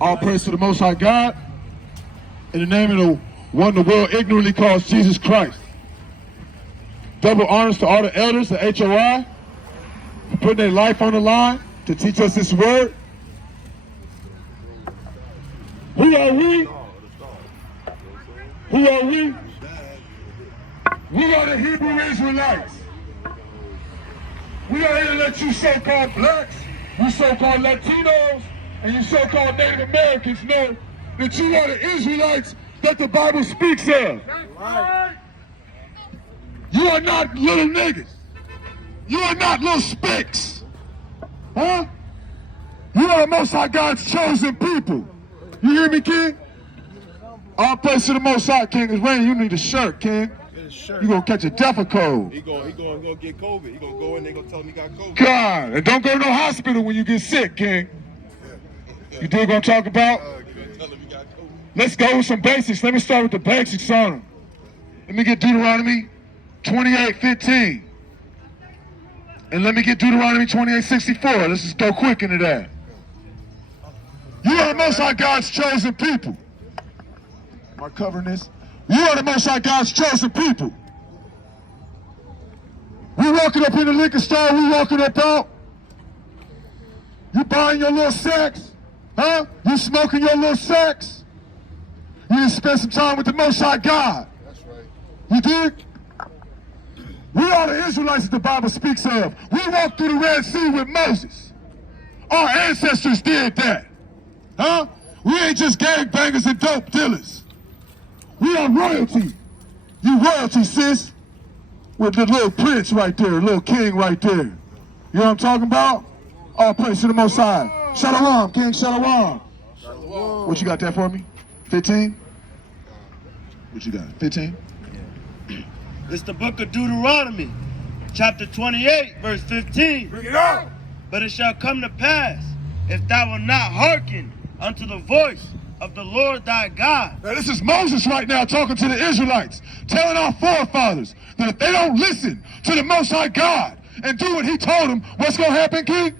All praise to the Most High God. In the name of the one the world ignorantly calls Jesus Christ. Double honors to all the elders, the HOI, for putting their life on the line to teach us this word. Who are we? Who are we? We are the Hebrew Israelites. We are here to let you so-called blacks, you so-called Latinos, and you so-called Native Americans know that you are the Israelites that the Bible speaks of. Right. You are not little niggas. You are not little spicks. Huh? You are the Most High God's chosen people. You hear me, King? All praise to the Most High, King. It's raining. You need a shirt, King. You're going to catch a death cold. He going to get COVID. He going to go in there and tell him he got COVID. God, and don't go to no hospital when you get sick, King. You dig what I'm talking about? Tell him he got COVID. Let's go with some basics. Let me start with the basics on them. Let me get Deuteronomy 28:15. And let me get Deuteronomy 28:64. Let's just go quick into that. You are the Most High God's chosen people. Am I covering this? You are the Most High God's chosen people. We walking up in the liquor store, we walking up out. You buying your little sacks, huh? You smoking your little sacks. You need to spend some time with the Most High God. That's right. You dig? We are the Israelites that the Bible speaks of. We walked through the Red Sea with Moses. Our ancestors did that. Huh? We ain't just gangbangers and dope dealers. We are royalty. You royalty, sis. With the little prince right there, little king right there. You know what I'm talking about? All praise to the Most High. Shalom, King, shalom. Shalom. What you got there for me? 15? What you got? 15? It's the book of Deuteronomy, chapter 28, verse 15. Bring it out. But it shall come to pass, if thou wilt not hearken unto the voice of the Lord thy God. Now this is Moses right now talking to the Israelites, telling our forefathers that if they don't listen to the Most High God and do what he told them, what's going to happen, King?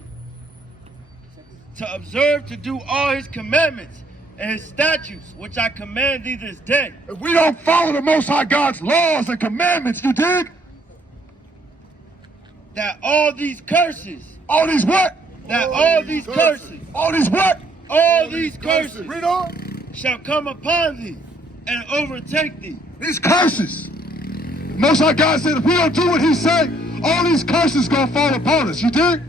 To observe to do all his commandments and his statutes, which I command thee this day. If we don't follow the Most High God's laws and commandments, you dig? That all these curses. All these what? That all these curses. All these what? All these curses. Read on. Shall come upon thee and overtake thee. These curses. Most High God said if we don't do what he said, all these curses gonna fall upon us. You dig?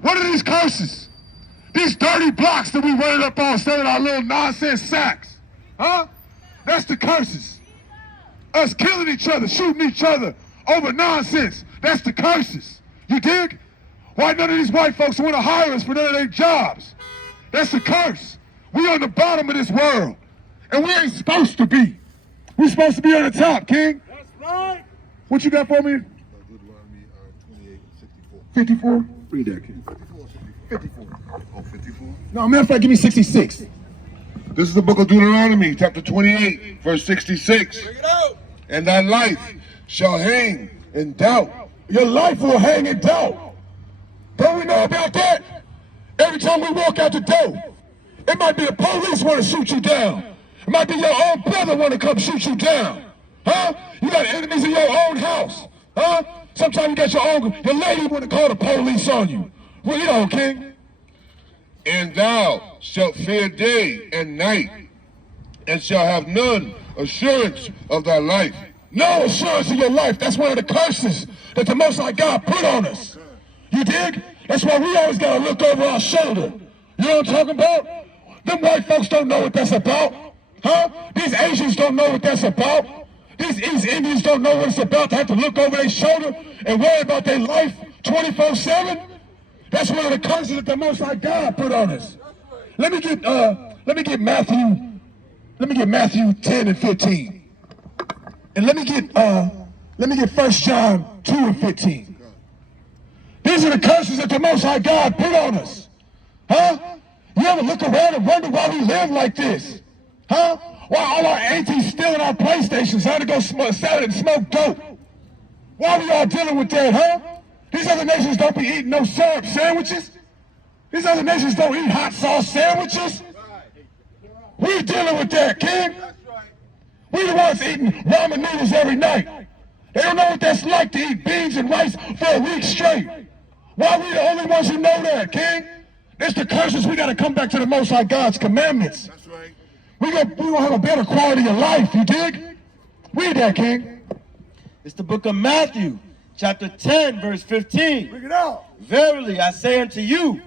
What are these curses? These dirty blocks that we running up on selling our little nonsense sacks. Huh? That's the curses. Us killing each other, shooting each other over nonsense. That's the curses. You dig? Why none of these white folks want to hire us for none of their jobs? That's the curse. We on the bottom of this world. And we ain't supposed to be. We're supposed to be on the top, King. That's right. What you got for me? Deuteronomy 28:64. 54? Read that, King. 54. Oh, 54? No, matter of fact, give me 66. This is the book of Deuteronomy, chapter 28, verse 66. Bring it out. And thy life shall hang in doubt. Your life will hang in doubt. Don't we know about that? Every time we walk out the door, it might be the police want to shoot you down. It might be your own brother want to come shoot you down. Huh? You got enemies in your own house. Huh? Sometimes you got your lady want to call the police on you. Well, you know, King. And thou shalt fear day and night, and shall have none assurance of thy life. No assurance of your life. That's one of the curses that the Most High God put on us. You dig? That's why we always got to look over our shoulder. You know what I'm talking about? Them white folks don't know what that's about. Huh? These Asians don't know what that's about. These East Indians don't know what it's about to have to look over their shoulder and worry about their life 24/7. That's one of the curses that the Most High God put on us. Let me get Matthew 10 and 15. And let me get 1 John 2 and 15. These are the curses that the Most High God put on us. Huh? You ever look around and wonder why we live like this? Huh? Why all our aunties stealing our PlayStations, how to go sell it and smoke dope? Why we all dealing with that, huh? These other nations don't be eating no syrup sandwiches. These other nations don't eat hot sauce sandwiches. We dealing with that, King. We the ones eating ramen noodles every night. They don't know what that's like to eat beans and rice for a week straight. Why we the only ones who know that, King? It's the curses. We got to come back to the Most High God's commandments. That's right. We gonna have a better quality of life, you dig? Read that, King. It's the book of Matthew, chapter 10, verse 15. Bring it out. Verily, I say unto you,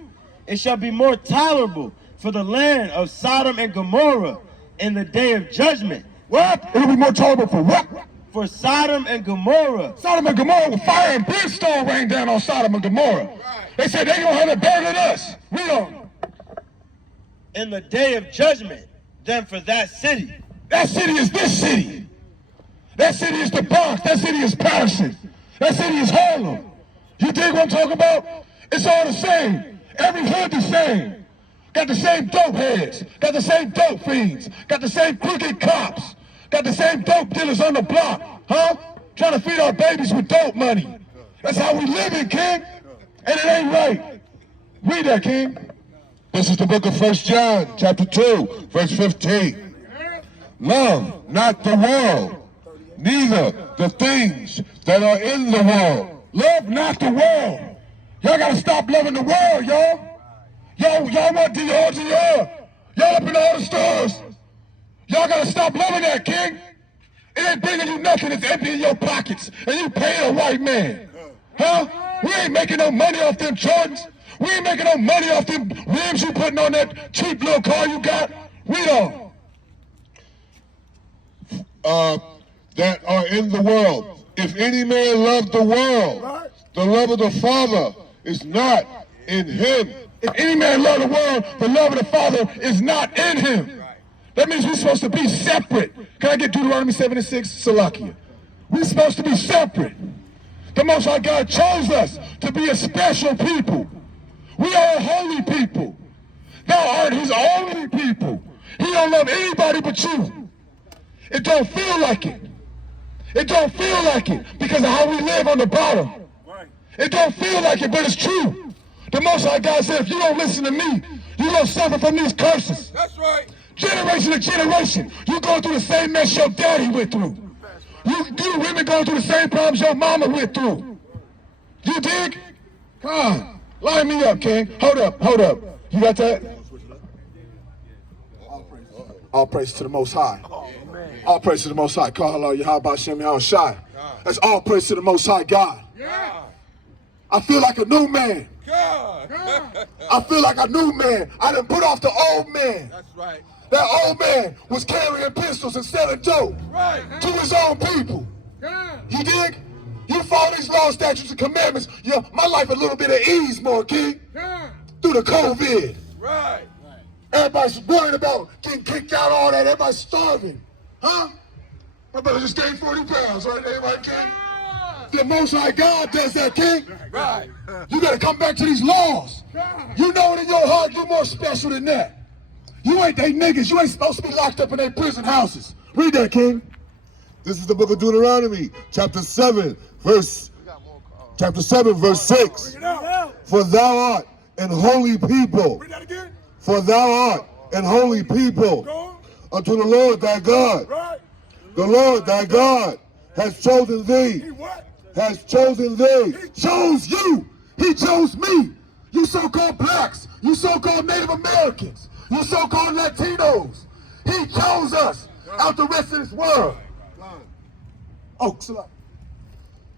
it shall be more tolerable for the land of Sodom and Gomorrah in the day of judgment. What? It'll be more tolerable for what? For Sodom and Gomorrah. Sodom and Gomorrah, with fire and brimstone rain down on Sodom and Gomorrah. They said they gonna have it better than us. Read on. In the day of judgment, than for that city. That city is this city. That city is the Bronx. That city is Paterson. That city is Harlem. You dig what I'm talking about? It's all the same. Every hood the same. Got the same dope heads. Got the same dope fiends. Got the same crooked cops. Got the same dope dealers on the block. Huh? Trying to feed our babies with dope money. That's how we living, King. And it ain't right. Read that, King. This is the book of 1 John, chapter 2, verse 15. Love not the world, neither the things that are in the world. Love not the world. Y'all gotta stop loving the world, y'all. Y'all want Dior's and y'all up in all the stores. Y'all gotta stop loving that, King. It ain't bringing you nothing, it's emptying your pockets, and you paying a white man. Huh? We ain't making no money off them Jordans. We ain't making no money off them rims you putting on that cheap little car you got. Read on. That are in the world. If any man love the world, the love of the Father is not in him. If any man love the world, the love of the Father is not in him. That means we're supposed to be separate. Can I get Deuteronomy 7:6? Salakia. We're supposed to be separate. The Most High God chose us to be a special people. We are a holy people. Thou art his only people. He don't love anybody but you. It don't feel like it. It don't feel like it because of how we live on the bottom. It don't feel like it, but it's true. The Most High God said, if you don't listen to me, you're going to suffer from these curses. That's right. Generation to generation, you go through the same mess your daddy went through. You women going through the same problems your mama went through. You dig? Come on. Line me up, King. Hold up. You got that? All praise to the Most High. All praise to the Most High. Call Allah Yahweh Shem Yahushai. That's all praise to the Most High God. I feel like a new man. I feel like a new man. I done put off the old man. That's right. That old man was carrying pistols and selling dope to his own people. You dig? You follow these laws, statutes, and commandments. My life a little bit of ease more, King. Through the COVID. Right. Everybody's worried about getting kicked out, all that. Everybody's starving. Huh? My brother just gained 40 pounds, right? Everybody, King? The Most High God does that, King. Right. You gotta come back to these laws. You know it in your heart, you're more special than that. You ain't they niggas. You ain't supposed to be locked up in their prison houses. Read that, King. This is the book of Deuteronomy, chapter 7, verse 6. For thou art an holy people. Read that again. For thou art an holy people unto the Lord thy God. The Lord thy God has chosen thee. Has chosen thee. He chose you. He chose me. You so-called blacks. You so-called Native Americans. You so-called Latinos. He chose us out the rest of this world. Oh,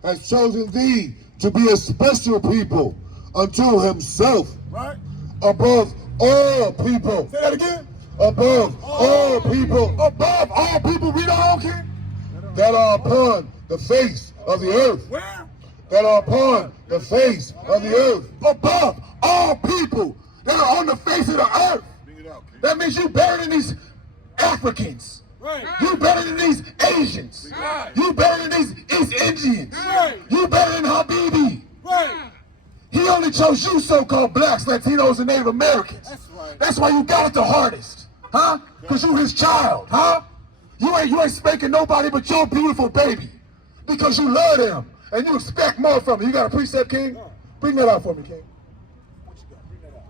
has chosen thee to be a special people unto himself. Right. Above all people. Say that again. Above all people. Above all people. Read on, King. That are upon the face of the earth. Where? That are upon the face of the earth. Above all people that are on the face of the earth. That means you better than these Africans. Right. You better than these Asians. Right. You better than these East Indians. Right. You better than Habibi. Right. He only chose you so-called blacks, Latinos, and Native Americans. That's right. That's why you got it the hardest. Huh? Because you his child. Huh? You ain't spanking nobody but your beautiful baby. Because you love them. And you expect more from them. You got a precept, King? Bring that out for me, King. What you got? Bring that out.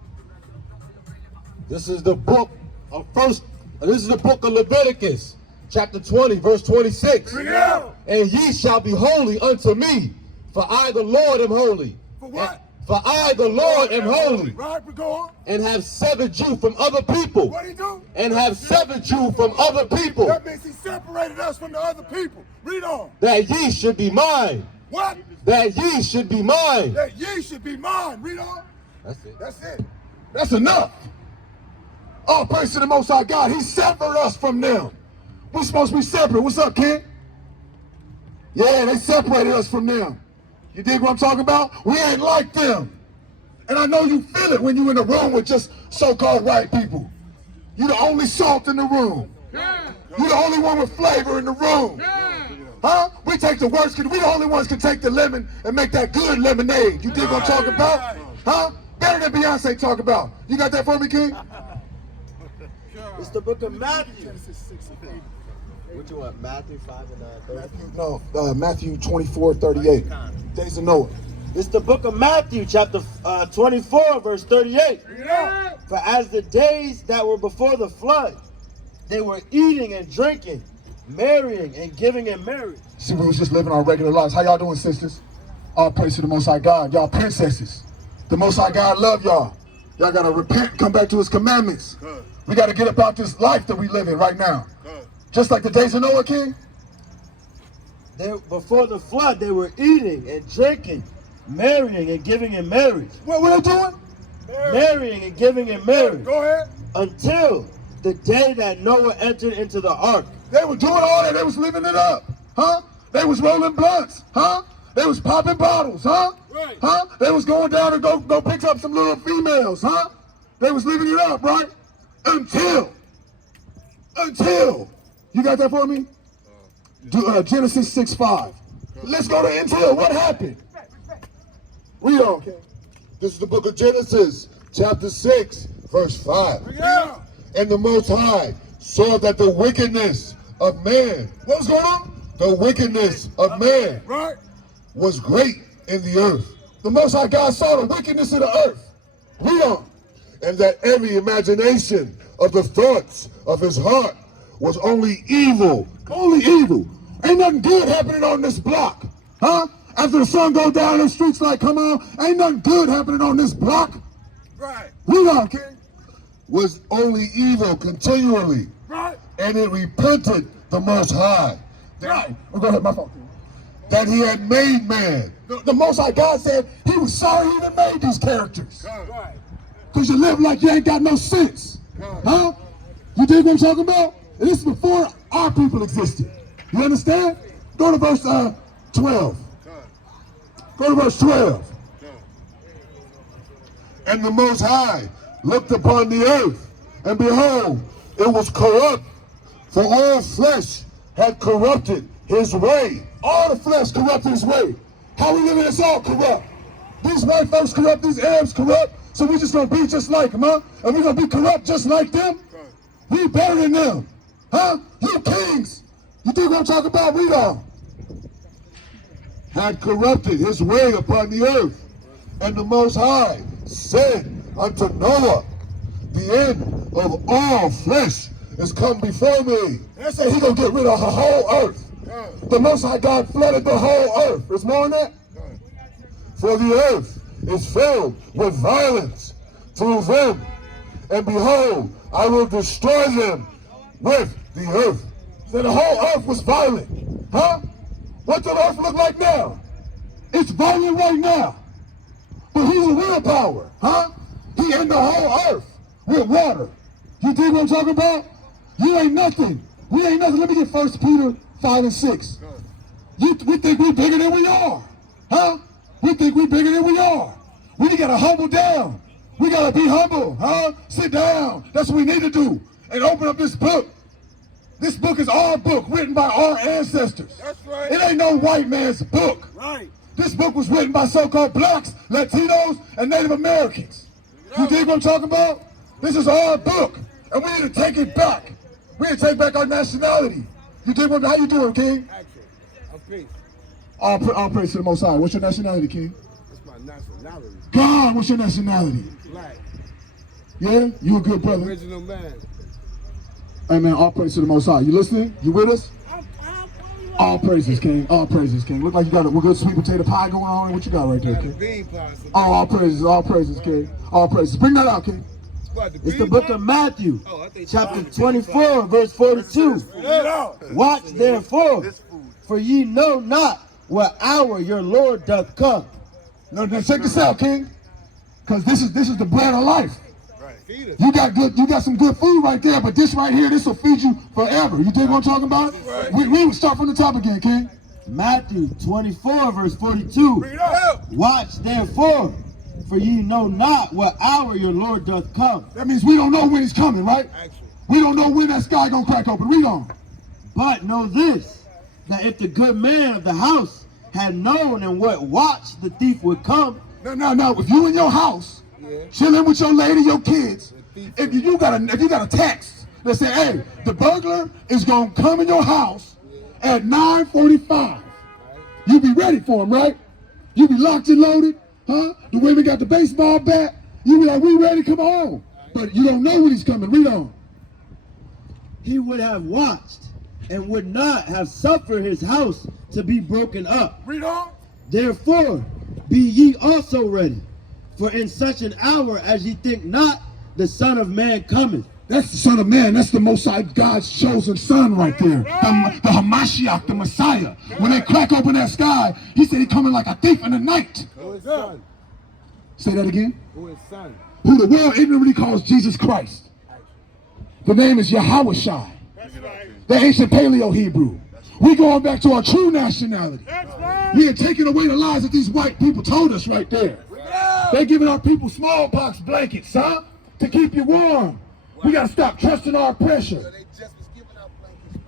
This is the book of Leviticus, chapter 20, verse 26. And ye shall be holy unto me, for I the Lord am holy. For what? For I the Lord am holy. Right, but go on. And have severed you from other people. What he do? And have severed you from other people. That means he separated us from the other people. Read on. That ye should be mine. What? That ye should be mine. That ye should be mine. Read on. That's it. That's it. That's enough. All praise to the Most High God. He severed us from them. We're supposed to be separate. What's up, kid? Yeah, they separated us from them. You dig what I'm talking about? We ain't like them. And I know you feel it when you're in a room with just so-called white people. You're the only salt in the room. You're the only one with flavor in the room. Huh? We take the worst, we the only ones can take the lemon and make that good lemonade. You dig what I'm talking about? Huh? Better than Beyonce talk about. You got that for me, King? It's the book of Matthew. What you want, Matthew 5 and 30? No, Matthew 24:38. Days of Noah. It's the book of Matthew, chapter 24, verse 38. For as the days that were before the flood, they were eating and drinking, marrying and giving in marriage. See, we was just living our regular lives. How y'all doing, sisters? All praise to the Most High God. Y'all princesses. The Most High God love y'all. Y'all gotta repent, come back to his commandments. We gotta get about this life that we live in right now. Just like the days of Noah, King. Before the flood, they were eating and drinking, marrying and giving in marriage. What were they doing? Marrying and giving in marriage. Go ahead. Until the day that Noah entered into the ark. They were doing all that. They was living it up. Huh? They was rolling blunts. Huh? They was popping bottles. Huh? Right. Huh? They was going down and go pick up some little females. Huh? They was living it up, right? Until. You got that for me? Genesis 6:5. Let's go to until. What happened? Read on, King. This is the book of Genesis, chapter 6, verse 5. Yeah. And the Most High saw that the wickedness of man, What was going on? the wickedness of man Right. was great in the earth, The Most High God saw the wickedness of the earth. Read on. and that every imagination of the thoughts of his heart was only evil. Only evil. Ain't nothing good happening on this block. Huh? After the sun go down, the streets like, come on. Ain't nothing good happening on this block. Right. Read on, King. Was only evil continually, Right. and it repented the Most High Right. Oh, go ahead, my fault. that he had made man. The Most High God said he was sorry he even made these characters. Right. Because you live like you ain't got no sense. Huh? You dig what I'm talking about? And this is before our people existed. You understand? Go to verse 12. Go to verse 12. And the Most High looked upon the earth, and behold, it was corrupt, for all flesh had corrupted his way. All the flesh corrupted his way. How we living? It's all corrupt. These white folks corrupt, these Arabs corrupt, so we just gonna be just like them, huh? And we gonna be corrupt just like them? We better than them, huh? You kings. You think what I'm talking about? Read on. Had corrupted his way upon the earth. And the Most High said unto Noah, the end of all flesh is come before me. They say he gonna get rid of the whole earth. The Most High God flooded the whole earth. There's more on that? For the earth is filled with violence through them. And behold, I will destroy them with the earth. So the whole earth was violent. Huh? What does the earth look like now? It's violent right now. But he's a willpower, huh? He in the whole earth with water. You dig what I'm talking about? You ain't nothing. We ain't nothing. Let me get 1 Peter 5 and 6. We think we bigger than we are, huh? We think we bigger than we are. We gotta humble down. We gotta be humble, huh? Sit down. That's what we need to do. And open up this book. This book is our book, written by our ancestors. That's right. It ain't no white man's book. Right. This book was written by so-called blacks, Latinos, and Native Americans. You dig what I'm talking about? This is our book, and we need to take it back. We need to take back our nationality. You dig what? How you doing, King? I'm peace. All praise to the Most High. What's your nationality, King? That's my nationality. God, what's your nationality? Black. Yeah? You a good brother. Original man. Hey man, all praise to the Most High. You listening? You with us? All praises, King. All praises, King. Look like you got a good sweet potato pie going on. What you got right there, King? Bean pie. Oh, all praises, King. All praises. Bring that out, King. It's the book of Matthew, chapter 24, verse 42. Watch therefore, for ye know not what hour your Lord doth come. Now check this out, King. Because this is the bread of life. You got some good food right there, but this right here, this will feed you forever. You dig what I'm talking about? We will start from the top again, King. Matthew 24, verse 42. Watch therefore, for ye know not what hour your Lord doth come. That means we don't know when he's coming, right? We don't know when that sky gonna crack open. Read on. But know this, that if the good man of the house had known in what watch the thief would come. Now, if you in your house, chilling with your lady, your kids, if you got a text that say, hey, the burglar is gonna come in your house at 9:45. You be ready for him, right? You be locked and loaded, huh? The women got the baseball bat. You be like, we ready, come on. But you don't know when he's coming. Read on. He would have watched and would not have suffered his house to be broken up. Read on. Therefore, be ye also ready, for in such an hour as ye think not, the Son of Man cometh. That's the Son of Man. That's the Most High God's chosen Son right there. The Hamashiach, the Messiah. When they crack open that sky, he said he coming like a thief in the night. Who is son? Say that again. Who is son? Who the world ignorantly calls Jesus Christ. The name is Yawasap. The ancient Paleo Hebrew. We going back to our true nationality. We are taking away the lies that these white people told us right there. They're giving our people smallpox blankets, huh? To keep you warm. We got to stop trusting our pressure.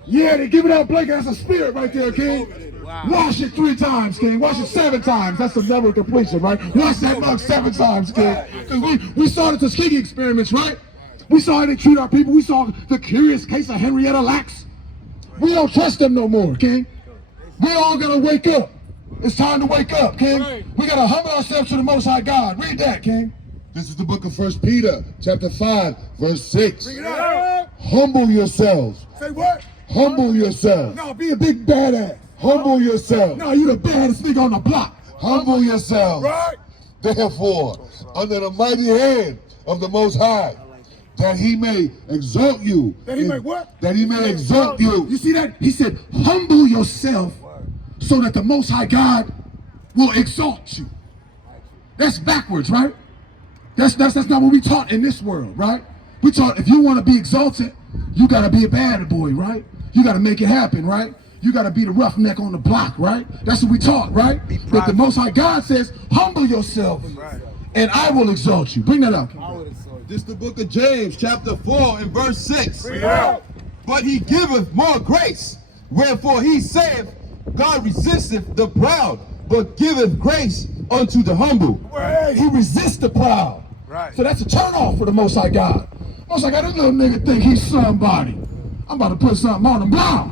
Yeah, they're giving out blankets. That's a spirit right there, King. Wash it 3 times, King. Wash it 7 times. That's the level of completion, right? Wash that mug 7 times, King. Because we saw the Tuskegee experiments, right? We saw how they treat our people. We saw the curious case of Henrietta Lacks. We don't trust them no more, King. We all got to wake up. It's time to wake up, King. We got to humble ourselves to the Most High God. Read that, King. This is the book of 1 Peter, chapter 5, verse 6. Humble yourselves. Say what? Humble yourselves. No, be a big badass. Humble yourselves. No, you the baddest nigga on the block. Humble yourselves. Right? Therefore, under the mighty hand of the Most High, that he may exalt you. That he may what? That he may exalt you. You see that? He said, humble yourself so that the Most High God will exalt you. That's backwards, right? That's not what we taught in this world, right? We taught if you want to be exalted, you got to be a bad boy, right? You got to make it happen, right? You got to be the roughneck on the block, right? That's what we taught, right? But the Most High God says, humble yourself and I will exalt you. Bring that out. This is the book of James, chapter 4, and verse 6. But he giveth more grace. Wherefore he saith, God resisteth the proud, but giveth grace unto the humble. He resists the proud. So that's a turnoff for the Most High God. Most High God, this little nigga think he's somebody. I'm about to put something on him. Blah.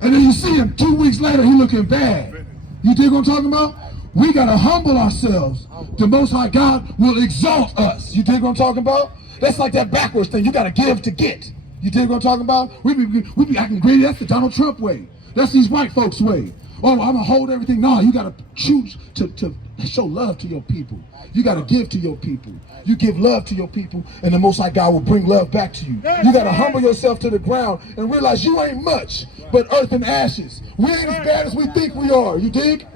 And then you see him 2 weeks later, he looking bad. You dig what I'm talking about? We got to humble ourselves. The Most High God will exalt us. You dig what I'm talking about? That's like that backwards thing. You got to give to get. You dig what I'm talking about? We be acting greedy. That's the Donald Trump way. That's these white folks' way. Oh, I'm going to hold everything. No, you got to choose to show love to your people. You got to give to your people. You give love to your people, and the Most High God will bring love back to you. You got to humble yourself to the ground and realize you ain't much but earth and ashes. We ain't as bad as we think we are. You dig?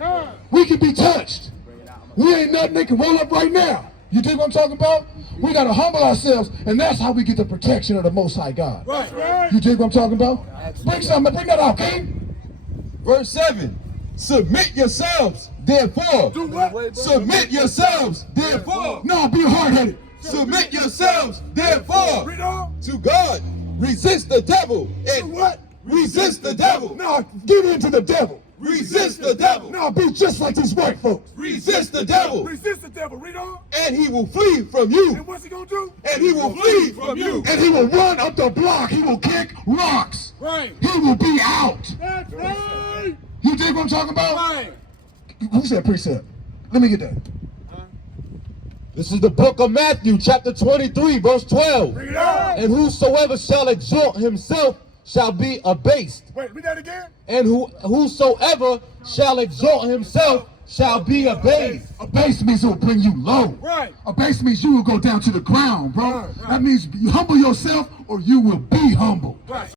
We can be touched. We ain't nothing they can roll up right now. You dig what I'm talking about? We got to humble ourselves, and that's how we get the protection of the Most High God. You dig what I'm talking about? Bring that out, King. Verse 7. Submit yourselves, therefore. Do what? Submit yourselves, therefore. No, be hard-headed. Submit yourselves, therefore, Read on. to God. Resist the devil. And What? resist the devil. No, give in to the devil. Resist the devil. No, be just like these white folks. Resist the devil. Resist the devil. Read on. And he will flee from you. And what's he gonna do? And he will flee from you. And he will run up the block. He will kick rocks. Right. He will be out. That's right. You dig what I'm talking about? Right. Who said precept? Let me get that. This is the book of Matthew, chapter 23, verse 12. Read it out. And whosoever shall exalt himself shall be abased. Wait, read that again. And whosoever shall exalt himself shall be abased. Abase means it will bring you low. Right. Abase means you will go down to the ground, bro. That means you humble yourself or you will be humble. Right.